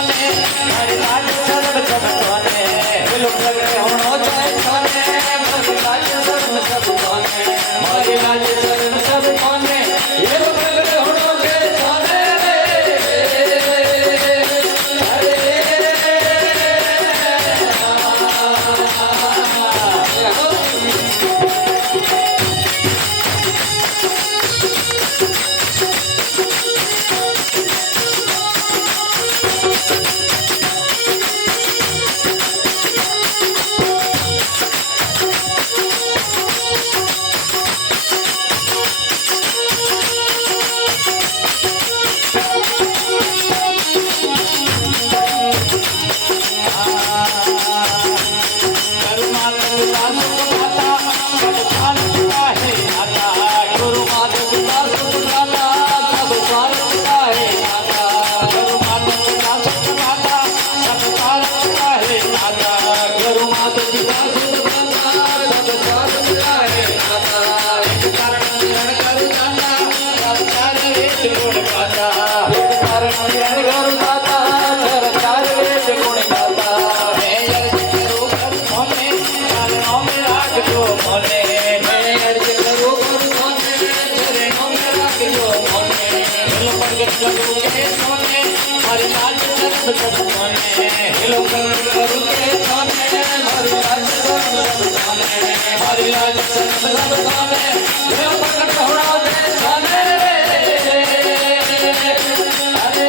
सोने मारी लाज शर्म सब सोने लोग लगे होनो चाहे सोने मारी लाज शर्म सब सोने मारी लाज शर्म सब सोने ये लोग लगे होनो चाहे सोने मारी लाज शर्म सब सोने लोग करू के सोने मारी लाज शर्म सब सोने मारी लाज शर्म सब सोने लोग प्रकट होना दे सोने अरे